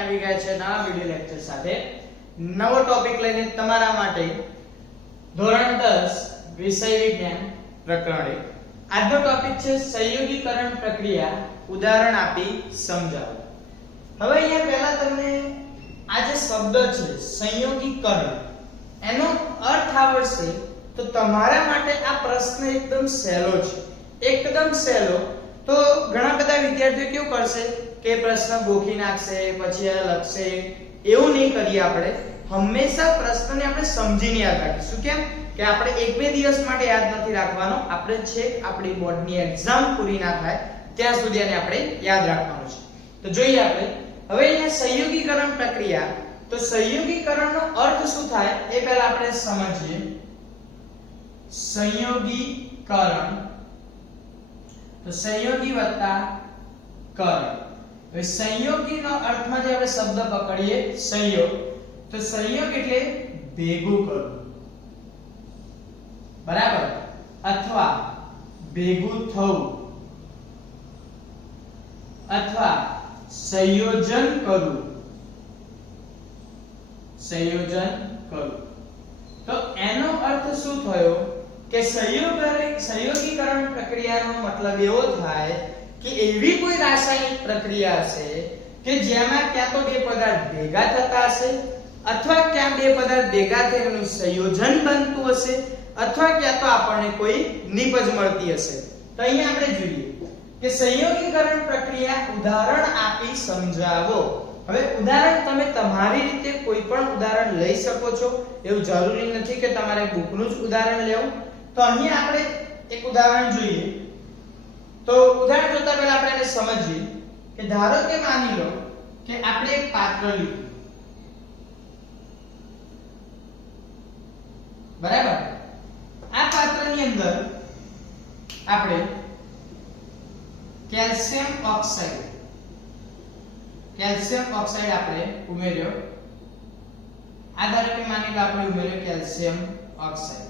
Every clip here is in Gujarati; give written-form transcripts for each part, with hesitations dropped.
આવી ગયા છે નવા વિડિયો લેક્ચર સાથે નવો ટોપિક લઈને તમારા માટે ધોરણ 10 વિષય વિજ્ઞાન પ્રકરણ 1 આજનો ટોપિક છે સંયોગીકરણ પ્રક્રિયા ઉદાહરણ આપી સમજાવો। હવે અહીંયા પહેલા તમને આ જે શબ્દ છે સંયોગીકરણ એનો અર્થ આવડશે તો તમારા માટે આ પ્રશ્ન એકદમ સહેલો છે, એકદમ સહેલો। તો ઘણા બધા વિદ્યાર્થીઓ કેવું કરશે કે પ્રશ્ન ગોખી નાખશે પછી આ લખશે, એવું નહીં કરીએ આપણે। હંમેશા પ્રશ્નને આપણે સમજીને યાદ રાખીશું। કેમ કે આપણે એક બે દિવસ માટે યાદ નથી રાખવાનો, આપણે છેક આપણી બોર્ડની એક્ઝામ પૂરી ના થાય ત્યાં સુધી આને આપણે યાદ રાખવાનું છે। તો જોઈએ આપણે હવે અહીંયા સંયોગીકરણ પ્રક્રિયા, તો સંયોગીકરણનો અર્થ શું થાય એ પહેલા આપણે સમજીએ। સંયોગીકરણ તો સંયોગી વત્તા કરણ। હવે સંયોગીનો અર્થમાં જે આપણે શબ્દ પકડીએ સંયોગ, તો સંયોગ એટલે ભેગું કરવું, બરાબર, અથવા ભેગું થવું અથવા સંયોજન કરવું, સંયોજન કરવું। તો એનો અર્થ શું થયો કે સંયોગીકરણ પ્રક્રિયાનો મતલબ એવો થાય કે એવી કોઈ રાસાયણિક પ્રક્રિયા છે કે જેમાં ક્યાં તો બે પદાર્થ ભેગા થતા હશે અથવા ક્યાં બે પદાર્થ ભેગા થઈને સંયોજન બનતું હશે અથવા ક્યાં તો આપણને કોઈ નિપજ મળતી હશે। તો અહીંયા આપણે જોઈએ કે સંયોગીકરણ પ્રક્રિયા ઉદાહરણ આપી સમજાવો। હવે ઉદાહરણ તમે તમારી રીતે કોઈ પણ ઉદાહરણ લઈ શકો છો, એવું જરૂરી નથી કે તમારે બુકનું જ ઉદાહરણ લેવું। તો અહીં આપણે એક ઉદાહરણ જોઈએ। તો ઉદાહરણ જોતા પહેલા આપણે એને સમજીએ કે ધારો કે માની લો કે આપણે એક પાત્ર લીધું, બરાબર। આ પાત્રની અંદર આપણે કેલ્શિયમ ઓક્સાઇડ આપણે ઉમેર્યો। આ ધારો કે માની લો આપણે ઉમેર્યો કેલ્શિયમ ઓક્સાઇડ।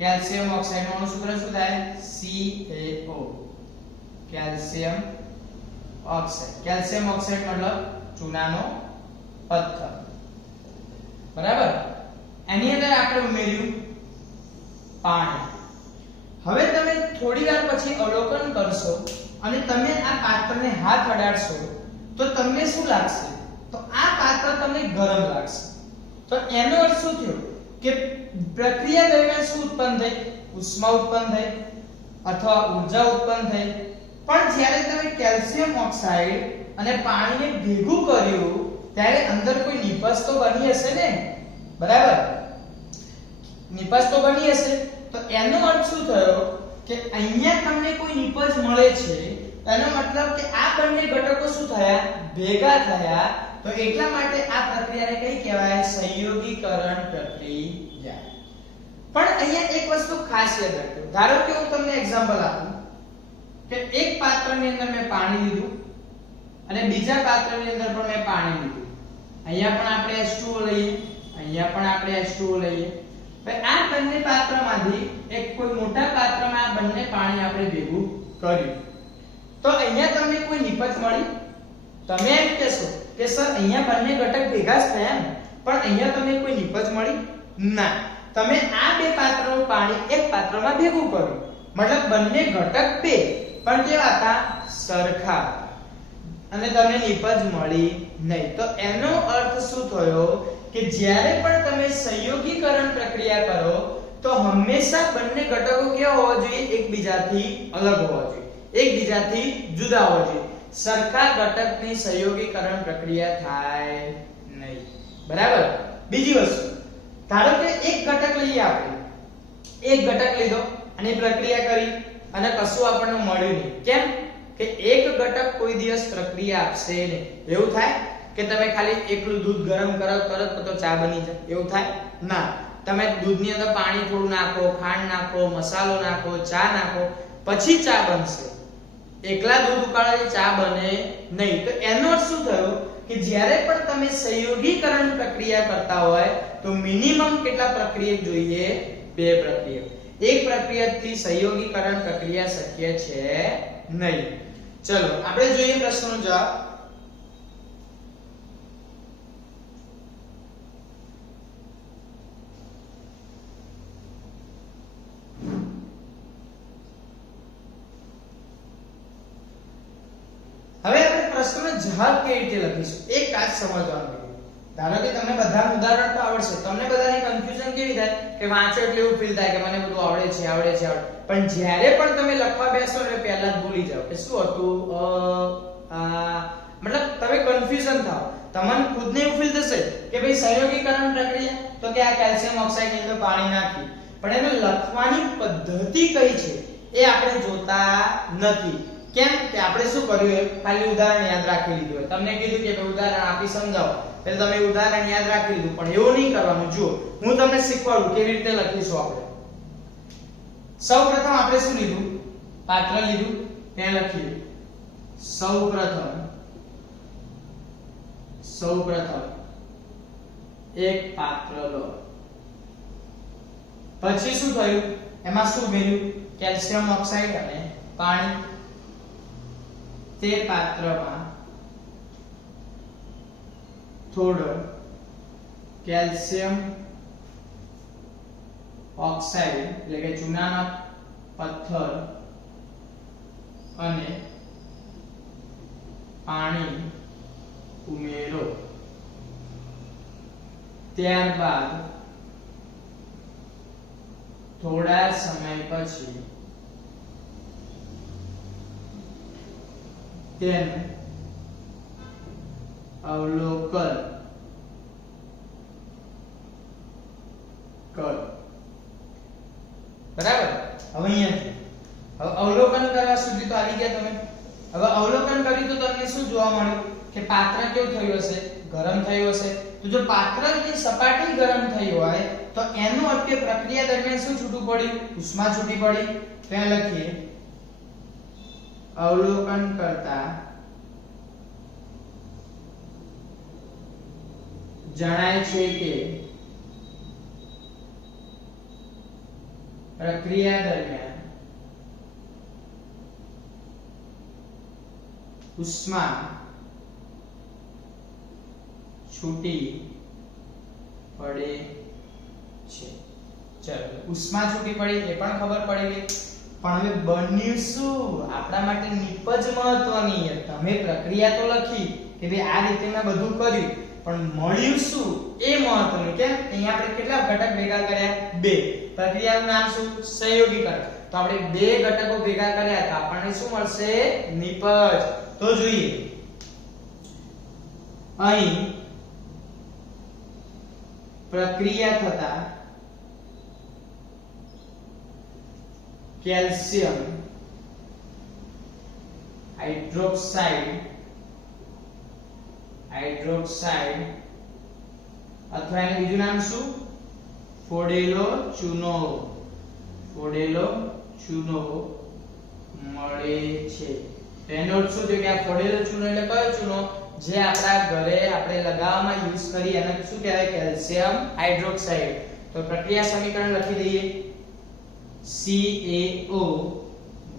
કેલ્શિયમ ઓક્સાઇડ નું સૂત્ર શું થાય? CaO, calcium oxide. Calcium oxide મતલબ ચૂનાનો પથ્થર, બરાબર। એની અંદર આપણે ઉમેર્યું પાણી। હવે તમે થોડી વાર પછી અવલોકન કરશો અને તમે આ પાત્રને હાથ અડાડશો તો તમને શું લાગશે? તો આ પાત્ર તમને ગરમ લાગશે। તો એનો અર્થ શું થયો કે પ્રક્રિયા દરમિયાન શું ઉત્પન્ન થઈ? ઉષ્મા ઉત્પન્ન થઈ અથવા ઊર્જા ઉત્પન્ન થઈ। પણ જ્યારે તમે કેલ્શિયમ ઓક્સાઇડ અને પાણીને ભેગું કર્યું ત્યારે અંદર કોઈ નિપજ તો બની હશે ને, બરાબર? નિપજ તો બની હશે। તો એનો અર્થ શું થયો કે અહીંયા તમને કોઈ નિપજ મળે છે, એનો મતલબ કે આ બંને ઘટકો શું થયા? ભેગા થયા। તો એટલા માટે આ પ્રક્રિયાને કઈ કહેવાય? સંયોગીકરણ પ્રક્રિયા। પણ અહીંયા એક વસ્તુ ખાસ યાદ રાખજો। ધારો કે હું તમને એક્ઝામ્પલ આપું કે એક પાત્રની અંદર મેં પાણી લીધું અને બીજા પાત્રની અંદર પણ મેં પાણી લીધું। અહીંયા પણ આપણે H2O લઈએ, અહીંયા પણ આપણે H2O લઈએ। ભાઈ આ બંને પાત્રમાંથી એક કોઈ મોટા પાત્રમાં આ બંને પાણી આપણે ભેગું કર્યું તો અહીંયા તમને કોઈ નિપજ મળી? તમે એમ કહેશો કે સર અહીંયા બંને ઘટક ભેગા જ થયા ને, પણ અહીંયા તમને કોઈ નિપજ મળી? ના, તમે આ બે પાત્રનું પાણી એક પાત્રમાં ભેગું કર્યું, મતલબ બંને ઘટક બે પણ કેવા હતા? સરખા, અને તમને નિપજ મળી નહીં। તો એનો અર્થ શું થયો કે જ્યારે પણ તમે સંયોગીકરણ પ્રક્રિયા કરો તો હંમેશા બંને ઘટકો કેવા હોવા જોઈએ? એકબીજાથી અલગ હોવા જોઈએ, એકબીજાથી જુદા હોવા જોઈએ। સરખા ઘટકની સંયોગીકરણ પ્રક્રિયા થાય નહીં, બરાબર? બીજી વસ્તુ, ધારો કે એક ઘટક લઈએ, આપણે એક ઘટક લીધો અને પ્રક્રિયા કરી અને કશું આપણને મળ્યું નહીં। કેમ કે એક ઘટક કોઈ દિવસ પ્રક્રિયા આપશે નહીં। એવું થાય કે તમે ખાલી એકલું દૂધ ગરમ કરો તરત તો ચા બની જાય, એવું થાય? ના, તમે દૂધની અંદર પાણી થોડું નાખો, ખાંડ નાખો, મસાલો નાખો, ચા નાખો, પછી ચા બનશે। એકલા દૂધ ઉકાળવાથી ચા બને નહીં। તો એનો અર્થ શું થયો કે જ્યારે પણ તમે સંયોગીકરણ પ્રક્રિયા કરતા હોય તો મિનિમમ કેટલા પ્રક્રિયક જોઈએ? બે પ્રક્રિયક। એક પ્રક્રિયકથી સંયોગીકરણ પ્રક્રિયા શક્ય છે નહીં। ચલો આપણે જોઈએ પ્રશ્નનો જવાબ। પ્રશ્નનો જવાબ કેવી રીતે લખીશું એક ખાસ સમજવાનું છે. ધારો કે તમને બધાનું ઉદાહરણ તો આવડશે, તમને બધાને કન્ફ્યુઝન કેવી થાય કે વાંચો એટલે એવું ફીલ થાય કે મને બધું આવડે છે પણ જ્યારે પણ તમે લખવા બેસો એટલે પહેલા જ ભૂલી જાવ કે શું હતું મતલબ તમે કન્ફ્યુઝન થાવ, તમને ખુદને એવું ફીલ થશે કે ભાઈ સંયોગીકરણ પ્રક્રિયા તો કે આ કેલ્શિયમ ઓક્સાઇડ ની અંદર પાણી નાખી, પણ એને લખવાની પદ્ધતિ કઈ છે એ આપણે જોતા નથી. કેમ કે આપણે શું કર્યું ખાલી ઉદાહરણ યાદ રાખી લીધું હોય, તમને કીધું કે ભાઈ ઉદાહરણ આપી સમજાવો એટલે તમે ઉદાહરણ યાદ રાખી લીધું, પણ એવું નહીં કરવાનું. જુઓ હું તમને શીખવાડું કેવી રીતે લખીશું. આપણે સૌપ્રથમ આપણે શું લીધું, પાત્ર લીધું, ત્યાં લખી સૌપ્રથમ એક પાત્ર લો. પછી શું થયું, એમાં શું ઉમેર્યું, કેલ્શિયમ ઓક્સાઇડ અને પાણી. તે પાત્રમાં થોડો કેલ્શિયમ ઓક્સાઇડ એટલે કે ચૂનાનો પથ્થર અને પાણી ઉમેરો. ત્યારબાદ થોડા સમય પછી તેનું અવલોકન કરો. બરાબર. હવે અહીંયાથી અવલોકન કરવા સુધી તો આવી ગયા તમે. હવે અવલોકન કર્યું તો તમને શું જોવા મળ્યું કે પાત્ર કેવું થયું હશે, ગરમ થયું હશે. તો જો પાત્રની સપાટી ગરમ થઈ હોય તો એનો અર્થ કે પ્રક્રિયા દરમિયાન શું છૂટું પડ્યું, ઉષ્મા છૂટી પડી. ત્યાં લખીએ અવલોકન કરતા જણાય છે કે પ્રક્રિયા દરમિયાન ઉષ્મા છૂટી પડે છે. ચલો ઉષ્મા છૂટી પડી એ પણ ખબર પડી ગઈ, પણ હવે બન્યું શું આપણા માટે નિપજ મહત્વની છે. તમે પ્રક્રિયા તો લખી કે ભાઈ આ રીતે મેં બધું કર્યું, પણ મળ્યું શું એ મહત્વનું. કેમ અહીંયા આપણે કેટલા ઘટક ભેગા કર્યા, બે. પ્રક્રિયાનું નામ શું, સંયોગીકરણ. તો આપણે બે ઘટકો ભેગા કર્યા તો આપણને શું મળશે, નિપજ. તો જોઈએ અહીં પ્રક્રિયા થતા કેલ્શિયમ હાઇડ્રોક્સાઇડ અથવા એનું બીજું નામ શું, ફોડેલો ચૂનો મળે છે. એનો અર્થ શું છે કે આ ફોડેલો ચૂનો એટલે કયો ચૂનો, જે આપણા ઘરે આપણે લગાવવામાં યુઝ કરી એને શું કહેવાય, કેલ્શિયમ હાઇડ્રોક્સાઇડ. તો પ્રક્રિયા સમીકરણ લખી દઈએ CaO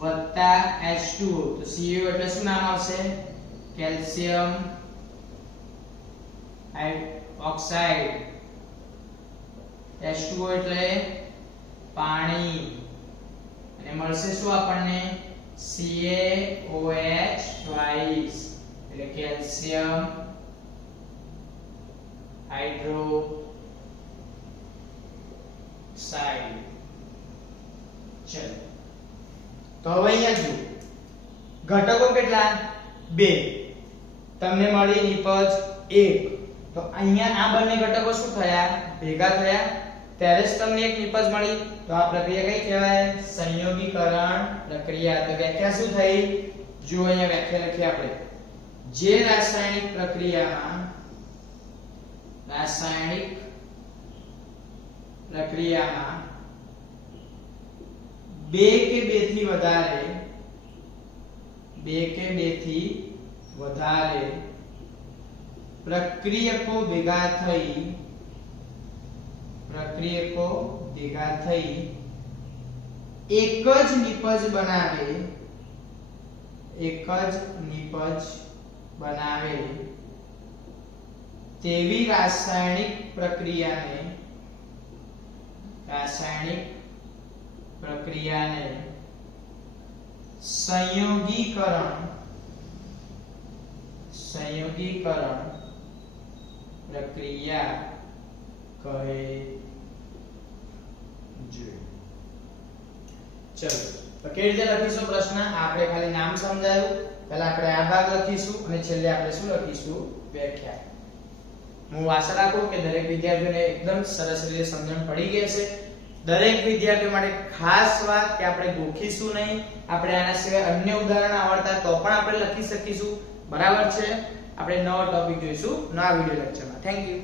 વત્તા H2O. તો CaO એટલે શું નામ આવશે, કેલ્શિયમ ઓક્સાઇડ. H2O એટલે પાણી, અને મળશે શું આપણને, CaOH twice એટલે કેલ્શિયમ હાઇડ્રોક્સાઇડ. ચલો તો હવે અહીંયા જુઓ ઘટકો કેટલા, બે. તમને મળી નિપજ 1. તો અહીંયા આ બંને ઘટકો શું થયા, ભેગા થયા, ત્યારે જ તમને એક નિપજ મળી. તો આ પ્રક્રિયા કઈ કહેવાય, સંયોગીકરણ પ્રક્રિયા. તો વ્યાખ્યા શું થઈ, જો અહીંયા વ્યાખ્યા લખી આપણે, જે રાસાયણિક પ્રક્રિયામાં બે કે બેથી વધારે પ્રક્રિયકો ભેગા થઈ એક જ નિપજ બનાવે તેવી રાસાયણિક પ્રક્રિયાને સંયોગીકરણ સંયોગીકરણ પ્રક્રિયા કહે છે. ચલો તો કેવી રીતે લખીશું પ્રશ્ન? આપણે ખાલી નામ સમજાયું, પહેલા આપણે આ ભાગ લખીશું અને છેલ્લે આપણે શું લખીશું? વ્યાખ્યા. હું આશા રાખું કે દરેક વિદ્યાર્થીઓને એકદમ સરસ રીતે સમજણ પડી ગઈ છે. દરેક વિદ્યાર્થીઓ માટે ખાસ વાત કે આપણે ગોખીશું નહીં. આપણે આના સિવાય અન્ય ઉદાહરણ આવડતા તો પણ આપણે લખી શકીશું. બરાબર છે? આપણે નવો ટોપિક જોઈશું નવા વિડિયો લેક્ચરમાં. Thank you.